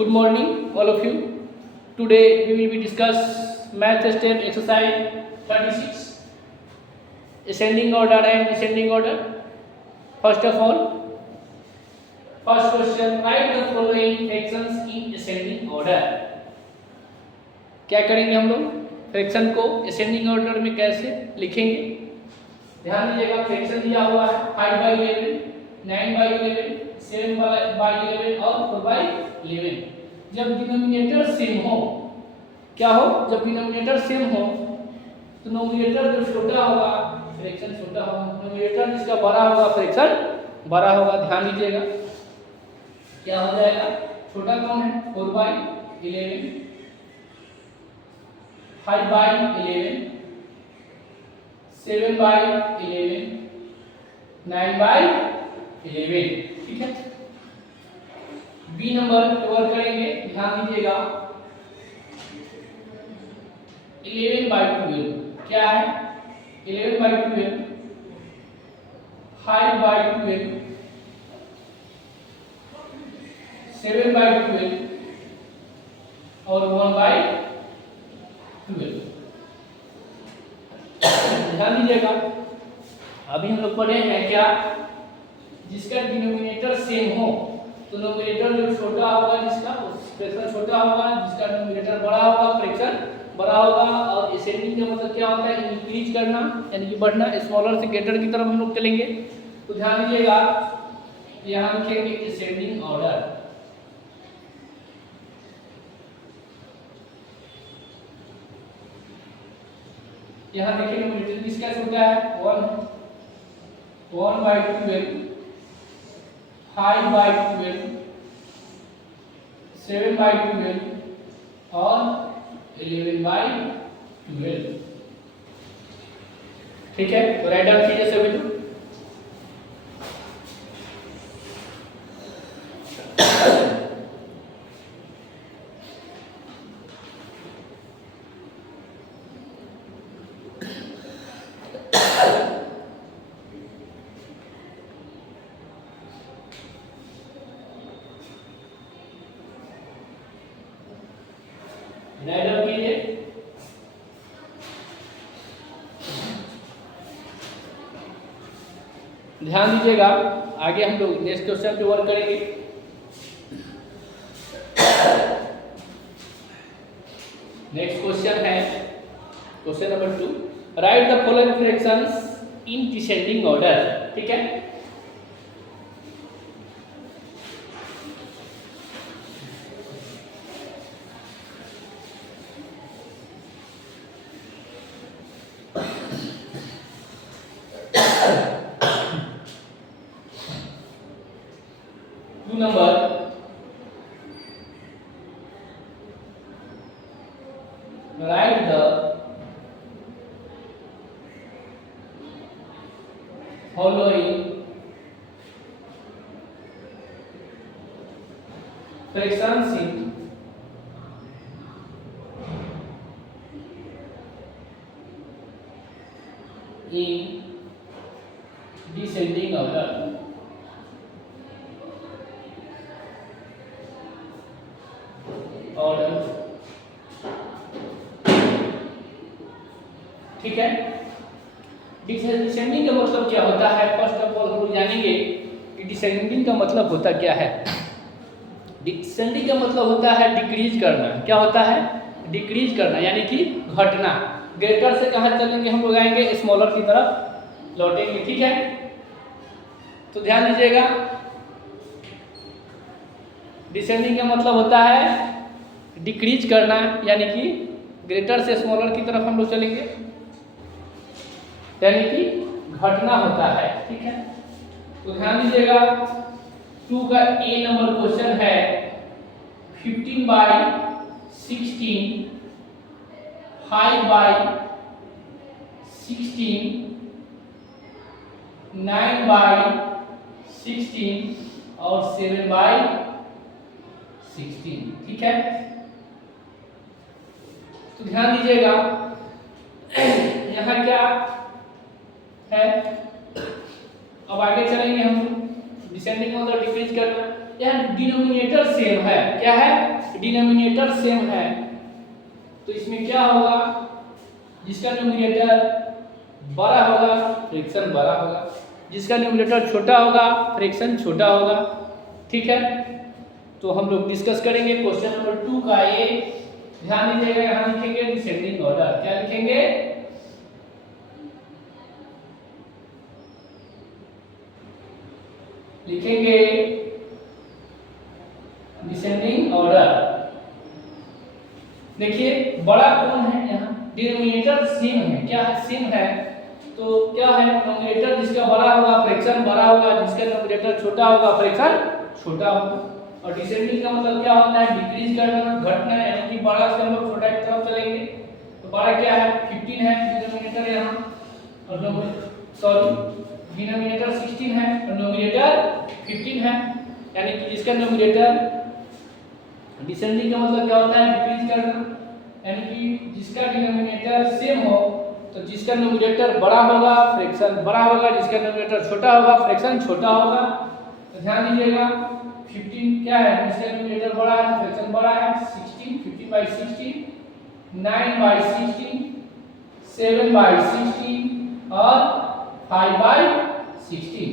Good morning, all of you. Today we will be discuss math step exercise 36, ascending order and descending order. First of all, first question: write the following fractions in ascending order. क्या करेंगे हम लोग? Fraction को ascending order में कैसे लिखेंगे? ध्यान दीजिएगा, फ्रैक्शन दिया हुआ है 5/11, 9/11, 7/11 और 4/11। जब डिनोमिनेटर सेम हो, क्या हो? जब डिनोमिनेटर सेम हो तो नोमिनेटर जो छोटा होगा फ्रैक्शन छोटा होगा, नोमिनेटर जिसका बड़ा होगा फ्रैक्शन बड़ा होगा। ध्यान दीजिएगा, क्या हो जाएगा? छोटा कौन है? 4/11, 5/11, 7/11, 9/11। ठीक है, बी नंबर कवर करेंगे। ध्यान दीजिएगा, 11/12 क्या है? 11/12, 5/12, 7/12 और 1/12। ध्यान दीजिएगा, अभी हम लोग पढ़े हैं क्या? जिसका डिनोमिनेटर सेम हो तो नोमिनेटर जो छोटा होगा, जिसका फ्रैक्शन छोटा होगा, जिसका नोमिनेटर बड़ा होगा फ्रैक्शन बड़ा होगा। और असेंडिंग का मतलब क्या होता है? इंक्रीज करना, यानी कि बढ़ना, स्मॉलर से ग्रेटर की तरफ हम लोग चलेंगे। तो ध्यान दीजिएगा, यहाँ लिखेंगे असेंडिंग ऑर्डर। यहाँ देखिए नोमिनेटर किसका छोटा है? 1/12, 5/12, 7/12 और 11/12। ठीक है, तो राइट डाउन कीजिए सभी लोग। राइट डाउन कीजिए। ध्यान दीजिएगा, आगे हम लोग नेक्स्ट क्वेश्चन पे वर्क करेंगे। नेक्स्ट क्वेश्चन है question number 2, right the following fractions in descending order. ठीक है, number right the following fractions in descending order. ठीक है, डिसेंडिंग का मतलब क्या होता है? फर्स्ट ऑफ ऑल हम लोग जानेंगे कि डिसेंडिंग का मतलब होता क्या है। डिसेंडिंग का मतलब होता है डिक्रीज करना। क्या होता है? डिक्रीज करना, यानी कि घटना। ग्रेटर से कहाँ चलेंगे? हम लोग आएंगे स्मॉलर की तरफ लौटेंगे। ठीक है, तो ध्यान दीजिएगा, डिसेंडिंग का मतलब होता है डिक्रीज करना, यानी कि ग्रेटर से स्मॉलर की तरफ हम लोग चलेंगे, यानी कि घटना होता है। ठीक है, तो ध्यान दीजिएगा, 2 का ए नंबर क्वेश्चन है 15/16, 5/16, 9/16 और 7/16। ठीक है, तो ध्यान दीजिएगा, यहाँ क्या है? अब आगे चलेंगे हम, डिसेंडिंग ऑर्डर डिक्रीज करना। यह डिनोमिनेटर सेम है। क्या है? डिनोमिनेटर सेम है। तो इसमें क्या होगा? जिसका न्यूमरेटर बड़ा होगा फ्रैक्शन बड़ा होगा, जिसका न्यूमरेटर छोटा होगा फ्रैक्शन छोटा होगा। ठीक है, तो हम लोग डिस्कस करेंगे क्वेश्चन नंबर 2 का। ये ध्यान दीजिएगा, यहाँ लिखेंगे डिसेंडिंग ऑर्डर। क्या लिखेंगे? लिखेंगे डिसेंडिंग ऑर्डर। देखिए बड़ा कौन है? यहाँ डिनोमिनेटर सेम है। क्या है? सेम है। तो क्या है? न्यूमरेटर जिसका बड़ा होगा फ्रैक्शन बड़ा होगा, जिसका न्यूमरेटर छोटा होगा फ्रैक्शन छोटा होगा। और डिसेंडिंग का मतलब क्या होता है? डिक्रीज करना, घटना, यानी कि बड़ा से हम लोग छोटा की तरफ चलेंगे। तो बड़ा क्या है? 15 है डिनोमिनेटर यहाँ, और डिनोमिनेटर 16 है और न्यूमरेटर 15 है। यानी कि जिसका न्यूमरेटर डिसेंडिंग का मतलब क्या होता है? डिक्रीज करना, यानी कि जिसका डिनोमिनेटर सेम हो, तो जिसका न्यूमरेटर बड़ा होगा फ्रैक्शन बड़ा होगा, जिसका न्यूमरेटर छोटा होगा फ्रैक्शन छोटा होगा। तो ध्यान दीजिएगा 15 क्या है? जिसका न्यूमरेटर बड़ा है तो फ्रैक्शन बड़ा है। 16 15/16, 9/16, 7/16 और 5/16।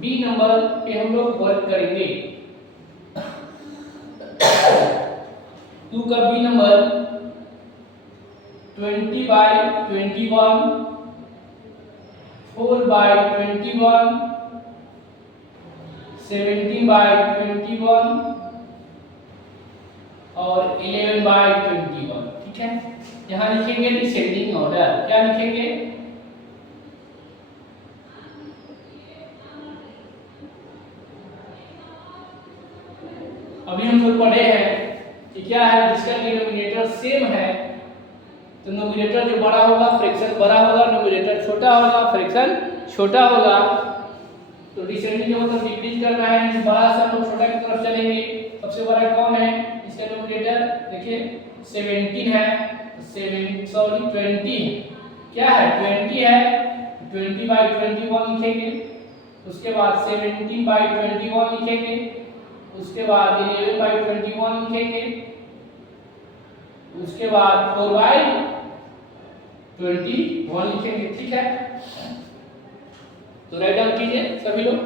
बी नंबर पे हम लोग वर्क करेंगे। 2 का बी नंबर 20/21, 4/21, 17/21 और 11/21। ठीक है, यहाँ लिखेंगे डिसेंडिंग ऑर्डर। क्या लिखेंगे? अभी हम लोग पढ़े हैं कि क्या है? जिसका डिनोमिनेटर सेम है तो न्यूमरेटर जो बड़ा होगा फ्रैक्शन बड़ा होगा, न्यूमरेटर छोटा होगा फ्रैक्शन छोटा होगा। तो डिसेंडिंग का मतलब डिक्रीज करना है, बड़ा से हम लोग छोटा की तरफ चलेंगे। सबसे बड़ा कौन है? इसका न्यूमरेटर देखिए 17 है, 20 क्या है? 20 है, 20/21 लिखेंगे। उसके बाद 17/21 लिखेंगे। उसके बाद 11/21 लिखेंगे। उसके बाद 4/21 लिखेंगे। ठीक है, तो राइट डाउन कीजिए सभी लोग।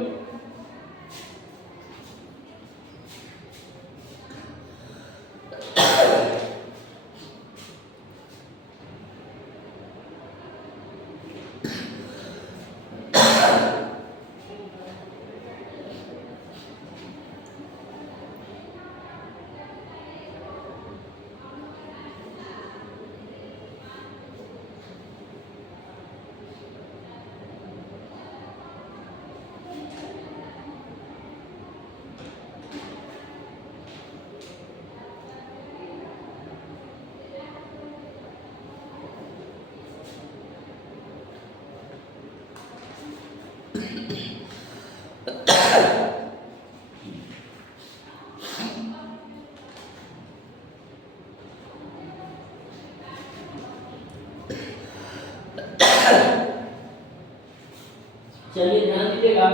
चलिए ध्यान दीजिएगा,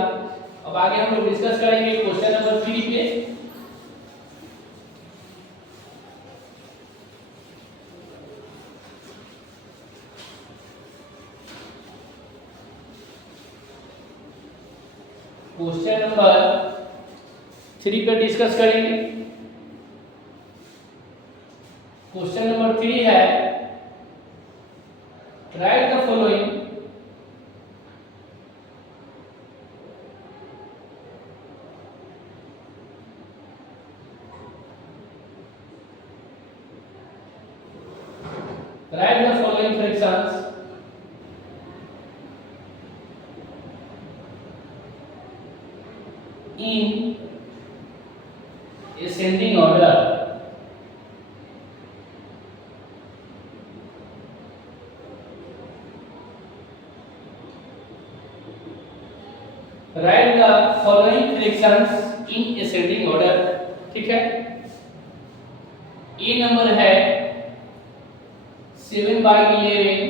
अब आगे हम लोग डिस्कस करेंगे क्वेश्चन नंबर 3 पे। क्वेश्चन नंबर 3 पे डिस्कस करेंगे। क्वेश्चन नंबर 3 है right the following fractions in ascending order. Write the following fractions in ascending order. ठीक है, ए नंबर है 7/11,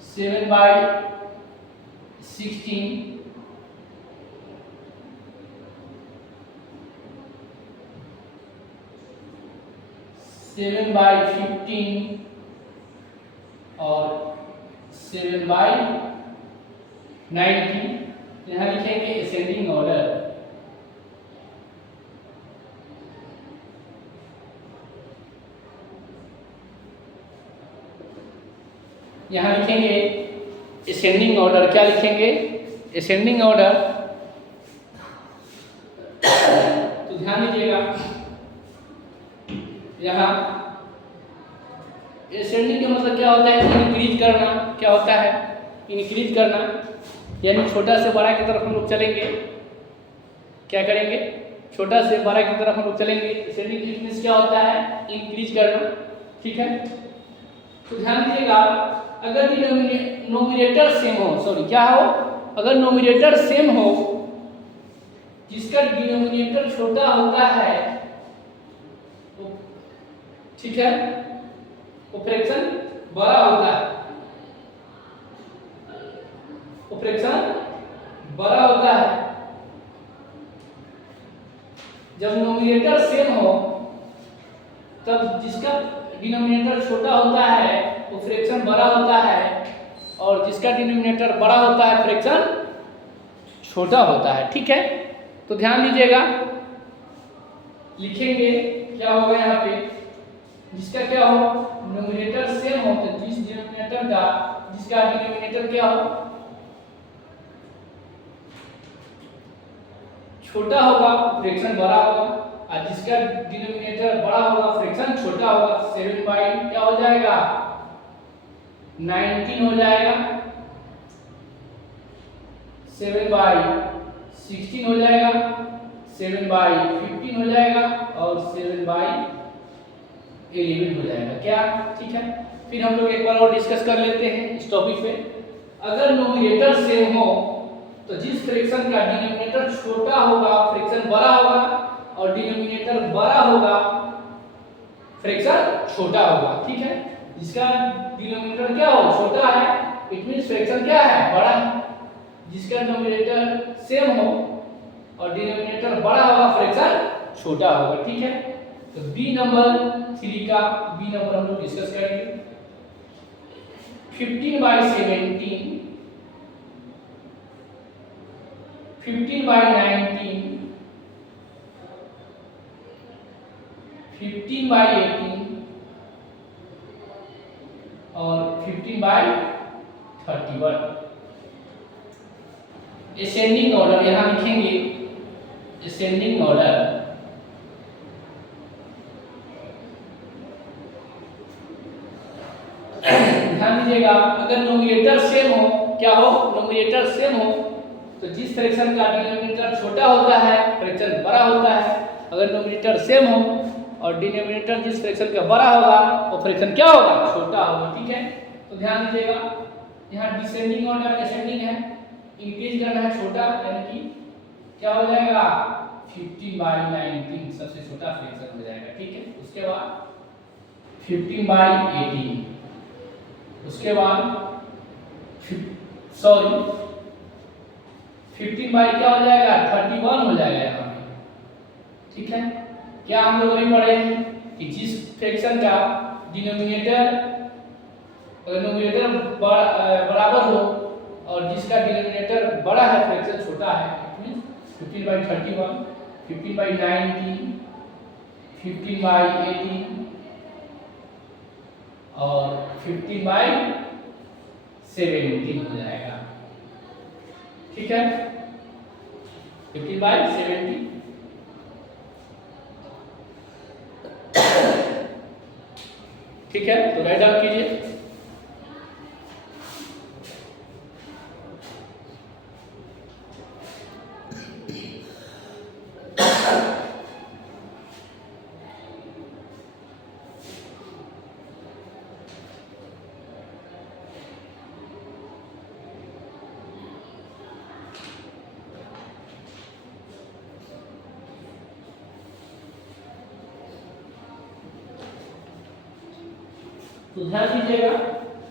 7/16, 7/15 और 7/19। यहाँ लिखेंगे असेंडिंग ऑर्डर। यहाँ लिखेंगे असेंडिंग ऑर्डर। क्या लिखेंगे? Ascending order. तो ध्यान दीजिएगा, यहाँ असेंडिंग का मतलब क्या होता है? इंक्रीज करना। क्या होता है? इंक्रीज करना, यानी छोटा से बड़ा की तरफ हम लोग चलेंगे। क्या करेंगे? छोटा से बड़ा की तरफ हम लोग चलेंगे। असेंडिंग मींस क्या होता है? इंक्रीज करना। ठीक है, तो ध्यान दीजिएगा, अगर डिनोमिनेटर सेम हो, सॉरी क्या हो, अगर नोमिनेटर सेम हो, जिसका डिनोमिनेटर छोटा होता है, ठीक है, वो फ्रैक्शन बड़ा होता है। वो फ्रैक्शन बड़ा होता है। जब नोमिनेटर सेम हो, तब जिसका डिनोमिनेटर छोटा होता है वो फ्रैक्शन बड़ा होता है, और जिसका डिनोमिनेटर बड़ा होता है फ्रैक्शन छोटा होता है। ठीक है, तो ध्यान दीजिएगा, लिखेंगे क्या होगा यहाँ पे, जिसका क्या हो, डिनोमिनेटर सेम हो, तो जिस डिनोमिनेटर का, जिसका डिनोमिनेटर क्या हो, छोटा होगा, फ्रैक्शन बड़ा होगा, और जिसका डिनोमिनेटर बड़ा होगा, फ्रैक्शन छोटा होगा। 7 बाई क्या हो जाएगा? 19 हो जाएगा। 7 बाई 16 हो जाएगा। 7 बाई 15 हो जाएगा, और 7 बाई 11 हो जाएगा। क्या? ठीक है, फिर हम लोग एक बार और डिस्कस कर लेते हैं इस टॉपिक पे। अगर नोमिनेटर सेम हो, तो जिस फ्रैक्शन का डिनोमिनेटर छोटा होगा फ्रैक्शन बड़ा होगा, और डिनोमिनेटर बड़ा होगा फ्रैक्शन छोटा होगा। ठीक है, जिसका डिनोमिनेटर क्या हो, छोटा है, इट मींस फ्रैक्शन क्या है, बड़ा है। जिसका डिनोमिनेटर सेम हो और डिनोमिनेटर बड़ा होगा, फ्रैक्शन छोटा होगा। ठीक है, तो बी नंबर 3 का बी नंबर हम लोग डिस्कस करेंगे। 15/17, 15/19, 15/18 और 15/31। असेंडिंग ऑर्डर यहाँ लिखेंगे, असेंडिंग ऑर्डर। ध्यान दीजिएगा, अगर नोमिनेटर सेम हो, क्या हो, नोमिनेटर सेम हो, तो जिस फ्रैक्शन का डिनोमिनेटर छोटा होता है फ्रैक्शन बड़ा होता है। अगर नोमिनेटर सेम हो और डिनोमिनेटर जिस फ्रैक्शन का बड़ा होगा वो फ्रैक्शन क्या होगा, छोटा होगा। ठीक है, तो ध्यान दीजिएगा, यहाँ डिसेंडिंग ऑर्डर असेंडिंग है, इंक्रीज करना है छोटा, यानी कि क्या हो जाएगा, 15/19 सबसे छोटा फ्रैक्शन हो जाएगा। ठीक है, उसके बाद 15/18, उसके बाद 15 बाई क्या हो जाएगा, 31 हो जाएगा यहाँ पे। ठीक है, क्या हम लोग अभी पढ़े हैं कि जिस फ्रैक्शन का डिनोमिनेटर, अगर नोमिनेटर बराबर हो और जिसका डिनोमिनेटर बड़ा है फ्रैक्शन छोटा है, इट मींस 15/31, 15/19, 15/18 और 15/17 हो जाएगा। ठीक है, 15/17। ठीक है, तो राइट डाउन कीजिए। तो ध्यान दीजिएगा,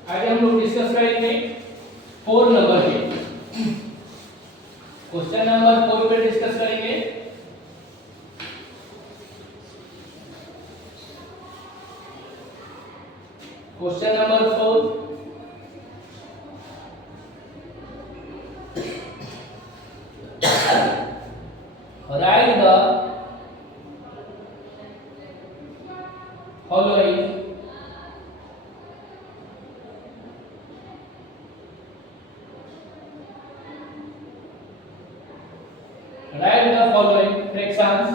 आगे हम लोग डिस्कस करेंगे 4 नंबर पे, क्वेश्चन नंबर 4 पे डिस्कस करेंगे। Question number 4, write the following fractions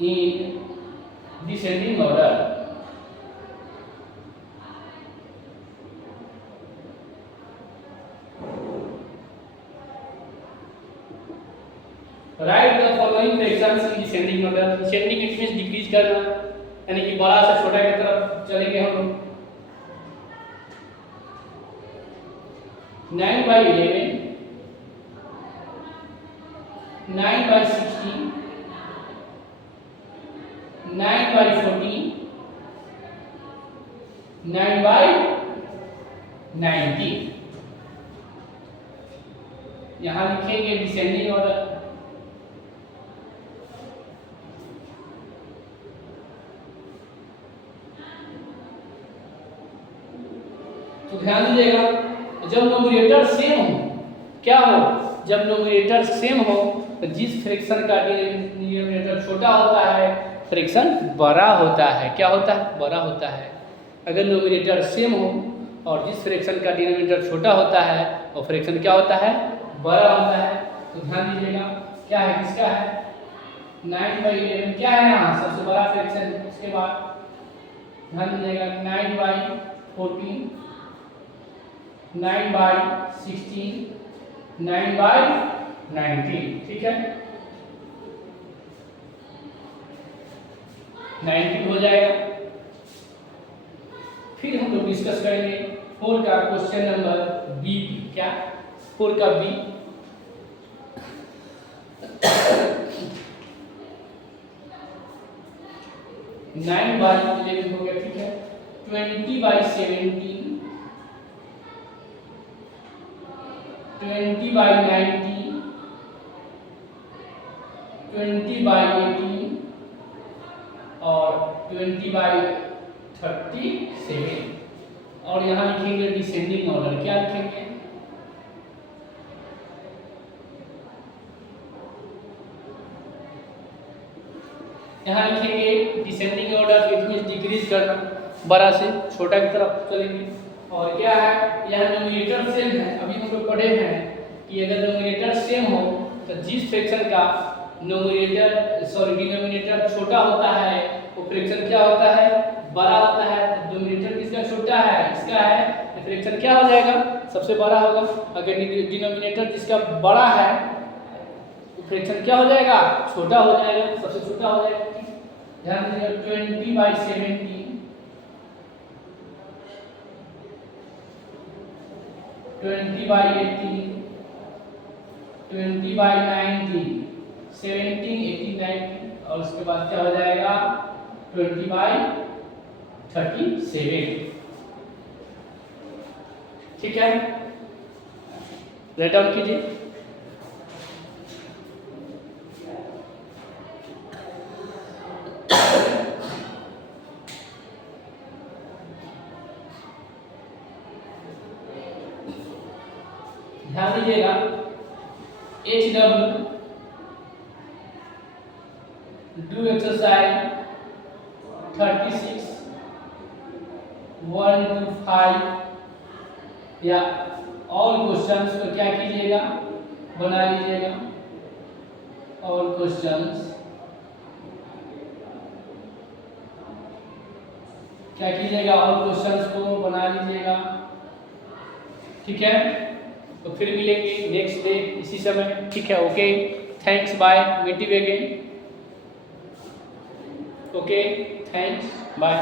in descending order. Write the following fractions in descending order. Descending it means decrease करना, यानी कि बड़ा से छोटा की तरफ चलेंगे हम लोग। 9/11, 9/16, 9/14, 9/19। यहाँ लिखेंगे डिसेंडिंग ऑर्डर। तो ध्यान दीजिएगा, जब न्यूमरेटर सेम हो, क्या हो, जब न्यूमरेटर सेम हो तो जिस फ्रैक्शन का डिनोमिनेटर छोटा होता है फ्रैक्शन बड़ा होता है। क्या होता है? बड़ा होता है। अगर न्यूमरेटर सेम हो और जिस फ्रैक्शन का डिनोमिनेटर छोटा होता है वो फ्रैक्शन क्या होता है? बड़ा होता है। तो ध्यान दीजिएगा, क्या है, किसका है? 9/11 क्या है यहाँ सबसे बड़ा फ्रैक्शन। इसके बाद ध्यान दीजिएगा 9/14, 9/16, 9/19। ठीक है, 19 हो जाएगा। फिर हम लोग डिस्कस करेंगे 4 का क्वेश्चन नंबर बी। क्या 4 का बी? नाइन बाई 11 हो गया। ठीक है, 20/17, 20/19, 20/18 और 20/37। और यहाँ लिखेंगे डिसेंडिंग ऑर्डर। क्या लिखेंगे? यहाँ लिखेंगे descending order, it means decrease करना, बड़ा से छोटा की तरफ चलेंगे। और क्या है, यहाँ न्यूमरेटर सेम है। अभी हम लोग पढ़े हैं कि अगर न्यूमरेटर सेम हो तो जिस फ्रैक्शन का डिनोमिनेटर छोटा होता है वो फ्रैक्शन क्या होता है? बड़ा होता है। तो डिनोमिनेटर किसका छोटा है? इसका है, तो फ्रैक्शन क्या हो जाएगा? सबसे बड़ा होगा। अगर डिनोमिनेटर जिसका बड़ा है तो फ्रैक्शन क्या हो जाएगा? छोटा हो जाएगा, सबसे छोटा हो जाएगा। ध्यान दीजिए 20/17, 20/18, 20/19, 17, 18, 19 और उसके बाद क्या हो जाएगा? 20/37। ठीक है, राइट डाउन कीजिए। ध्यान दीजिएगा HW डू एक्सरसाइज 36 1 to 5 या ऑल क्वेश्चंस को क्या कीजिएगा? बना लीजिएगा। ऑल क्वेश्चंस क्या कीजिएगा? ऑल क्वेश्चंस को बना लीजिएगा। ठीक है, तो फिर मिलेंगे नेक्स्ट डे इसी समय। ठीक है, okay, thanks, bye, meet you again. Okay, thanks, bye.